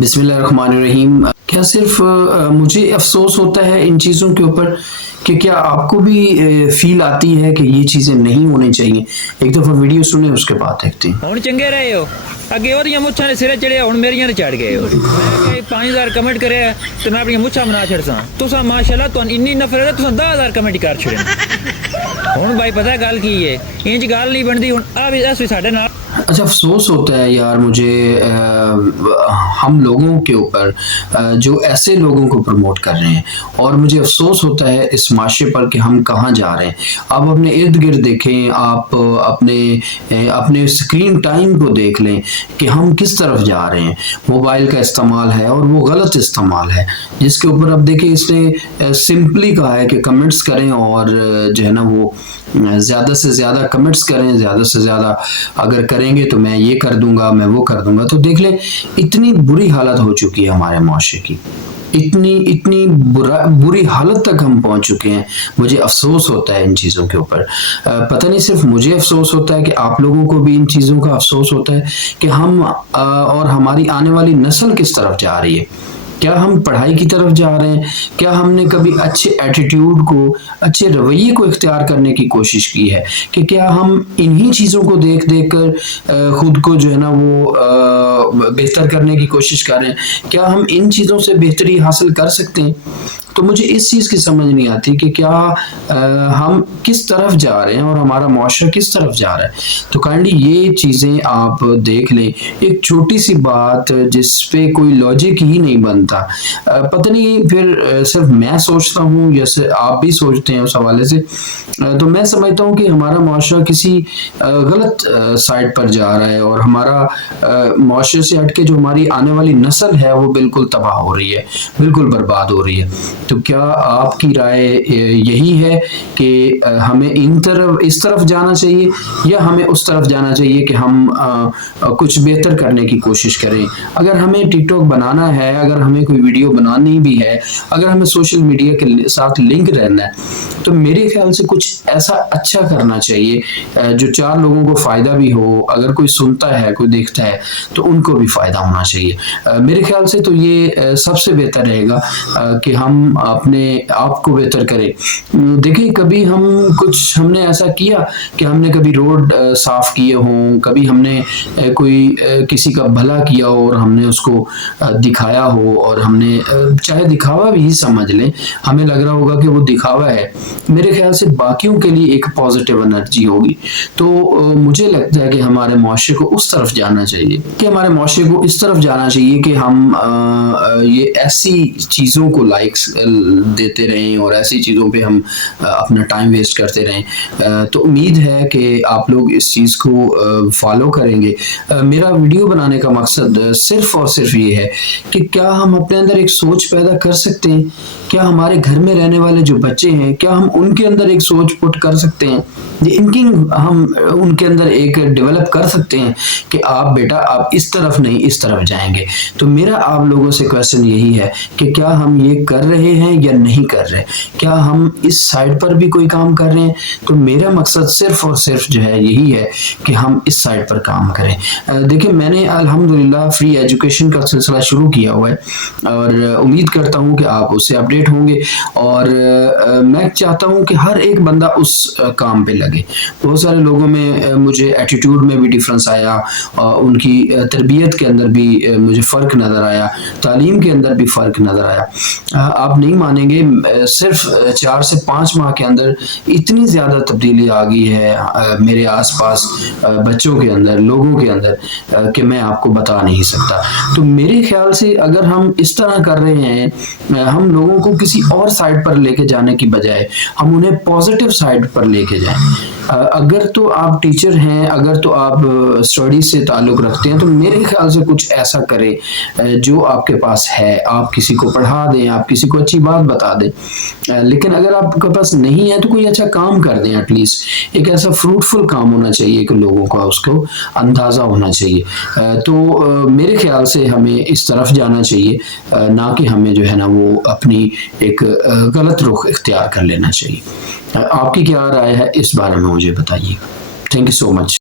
बिस्मिल्लाहिर्रहमानिर्रहीम। क्या सिर्फ मुझे अफसोस होता है इन चीज़ों के ऊपर कि क्या आपको भी फील आती है कि ये चीज़ें नहीं होनी चाहिए? एक दफ़ा वीडियो सुने उसके बाद देखते हैं। ਹੁਣ ਚੰਗੇ ਰਹੇ ਹੋ ਅੱਗੇ ਉਹਦੀਆਂ ਮੁੱਛਾਂ ਦੇ ਸਿਰੇ ਚੜਿਆ ਹੁਣ ਮੇਰੀਆਂ ਨੇ ਚੜ ਗਏ ਹੋ ਮੈਂ 5000 ਕਮੈਂਟ ਕਰਿਆ ਤੇ ਮੈਂ ਆਪਣੀਆਂ ਮੁੱਛਾਂ ਬਣਾ ਛੜਸਾਂ ਤੁਸੀਂ ਮਾਸ਼ਾਅੱਲਾ ਤੁਹਾਨੂੰ ਇੰਨੀ ਨਫ਼ਰਤ ਹੈ ਤੁਸੀਂ 10000 ਕਮੈਂਟ ਕਰ ਛੜੇ ਹੁਣ ਭਾਈ ਪਤਾ ਗੱਲ ਕੀ ਹੈ ਇੰਜ ਗੱਲ ਨਹੀਂ ਬਣਦੀ ਹੁਣ ਆ ਵੀ ਅਸੀਂ ਸਾਡੇ ਨਾਲ अच्छा, अफसोस होता है यार मुझे हम लोगों के ऊपर जो ऐसे लोगों को प्रमोट कर रहे हैं, और मुझे अफसोस होता है इस माशरे पर कि हम कहाँ जा रहे हैं। आप अपने इर्द गिर्द देखें, आप अपने स्क्रीन टाइम को देख लें कि हम किस तरफ जा रहे हैं। मोबाइल का इस्तेमाल है और वो गलत इस्तेमाल है, जिसके ऊपर अब देखिए इसने सिंपली कहा है कि कमेंट्स करें और जो है ना वो ज़्यादा से ज़्यादा कमेंट्स करें, ज़्यादा से ज़्यादा अगर करेंगे तो मैं ये कर दूंगा, मैं वो कर दूंगा। तो देख लें इतनी बुरी हालत हो चुकी है हमारे माशरे की, इतनी बुरी हालत तक हम पहुंच चुके हैं। मुझे अफसोस होता है इन चीज़ों के ऊपर। पता नहीं सिर्फ मुझे अफसोस होता है कि आप लोगों को भी इन चीज़ों का अफसोस होता है कि हम और हमारी आने वाली नस्ल किस तरफ जा रही है। क्या हम पढ़ाई की तरफ जा रहे हैं? क्या हमने कभी अच्छे एटीट्यूड को, अच्छे रवैये को इख्तियार करने की कोशिश की है? कि क्या हम इन्हीं चीज़ों को देख कर खुद को जो है ना वो बेहतर करने की कोशिश कर रहे हैं? क्या हम इन चीज़ों से बेहतरी हासिल कर सकते हैं? तो मुझे इस चीज़ की समझ नहीं आती कि क्या हम किस तरफ जा रहे हैं और हमारा मुआशरा किस तरफ जा रहा है। तो काइंडली ये चीज़ें आप देख लें, एक छोटी सी बात जिस पे कोई लॉजिक ही नहीं बनता। पता नहीं फिर सिर्फ मैं सोचता हूँ या आप भी सोचते हैं उस हवाले से। तो मैं समझता हूँ कि हमारा मुआशरा किसी गलत साइड पर जा रहा है और हमारा मुआशरे से हट के जो हमारी आने वाली नस्ल है वो बिल्कुल तबाह हो रही है, बिल्कुल बर्बाद हो रही है। तो क्या आपकी राय यही है कि हमें इस तरफ जाना चाहिए या हमें उस तरफ जाना चाहिए कि हम कुछ बेहतर करने की कोशिश करें? अगर हमें टिकटॉक बनाना है, अगर हमें कोई वीडियो बनानी भी है, अगर हमें सोशल मीडिया के साथ लिंक रहना है, तो मेरे ख्याल से कुछ ऐसा अच्छा करना चाहिए जो 4 लोगों को फ़ायदा भी हो। अगर कोई सुनता है, कोई देखता है तो उनको भी फ़ायदा होना चाहिए। मेरे ख्याल से तो ये सबसे बेहतर रहेगा कि हम अपने आप को बेहतर करें। देखिए कभी हमने ऐसा किया कि हमने कभी रोड साफ़ किए हों, कभी हमने कोई किसी का भला किया हो और हमने उसको दिखाया हो, और हमने चाहे दिखावा भी समझ लें, हमें लग रहा होगा कि वो दिखावा है, मेरे ख्याल से बाकियों के लिए एक पॉजिटिव एनर्जी होगी। तो मुझे लगता है कि हमारे मुआशरे को उस तरफ जाना चाहिए, कि हमारे मुआशरे को इस तरफ जाना चाहिए कि हम ये ऐसी चीज़ों को लाइक्स देते रहें और ऐसी चीज़ों पे हम अपना टाइम वेस्ट करते रहें। तो उम्मीद है कि आप लोग इस चीज़ को फॉलो करेंगे। मेरा वीडियो बनाने का मकसद सिर्फ़ और सिर्फ ये है कि क्या हम अपने अंदर एक सोच पैदा कर सकते हैं? क्या हमारे घर में रहने वाले जो बच्चे हैं, क्या हम उनके अंदर एक सोच पुट कर सकते हैं? थिंकिंग हम उनके अंदर एक डेवलप कर सकते हैं कि आप बेटा आप इस तरफ नहीं इस तरफ जाएंगे। तो मेरा आप लोगों से क्वेश्चन यही है कि क्या हम ये कर रहे हैं या नहीं कर रहे? क्या हम इस साइड पर भी कोई काम कर रहे हैं? तो मेरा मकसद सिर्फ और सिर्फ जो है यही है कि हम इस साइड पर काम करें। देखिए मैंने अल्हम्दुलिल्लाह फ्री एजुकेशन का सिलसिला शुरू किया हुआ है और उम्मीद करता हूँ कि आप उससे अपडेट होंगे, और मैं चाहता हूँ कि हर एक बंदा उस काम पे लगे। बहुत सारे लोगों में मुझे एटीट्यूड में भी डिफरेंस आया, उनकी तरबियत के अंदर भी मुझे फ़र्क नज़र आया, तालीम के अंदर भी फ़र्क नज़र आया। आप नहीं मानेंगे, सिर्फ 4 से 5 माह के अंदर इतनी ज़्यादा तब्दीली आ गई है मेरे आसपास बच्चों के अंदर, लोगों के अंदर, कि मैं आपको बता नहीं सकता। तो मेरे ख्याल से अगर हम इस तरह कर रहे हैं, हम लोगों को किसी और साइड पर लेके जाने की बजाय हम उन्हें पॉजिटिव साइड पर लेके जाएं। अगर तो आप टीचर हैं, अगर तो आप स्टडीज से ताल्लुक़ रखते हैं, तो मेरे ख्याल से कुछ ऐसा करें जो आपके पास है। आप किसी को पढ़ा दें, आप किसी को अच्छी बात बता दें। लेकिन अगर आपके पास नहीं है तो कोई अच्छा काम कर दें। एटलीस्ट एक ऐसा फ्रूटफुल काम होना चाहिए कि लोगों का उसको अंदाज़ा होना चाहिए। तो मेरे ख्याल से हमें इस तरफ जाना चाहिए, ना कि हमें जो है ना वो अपनी एक गलत रुख इख्तियार कर लेना चाहिए। आपकी क्या राय है इस बारे में मुझे बताइएगा। Thank you so much.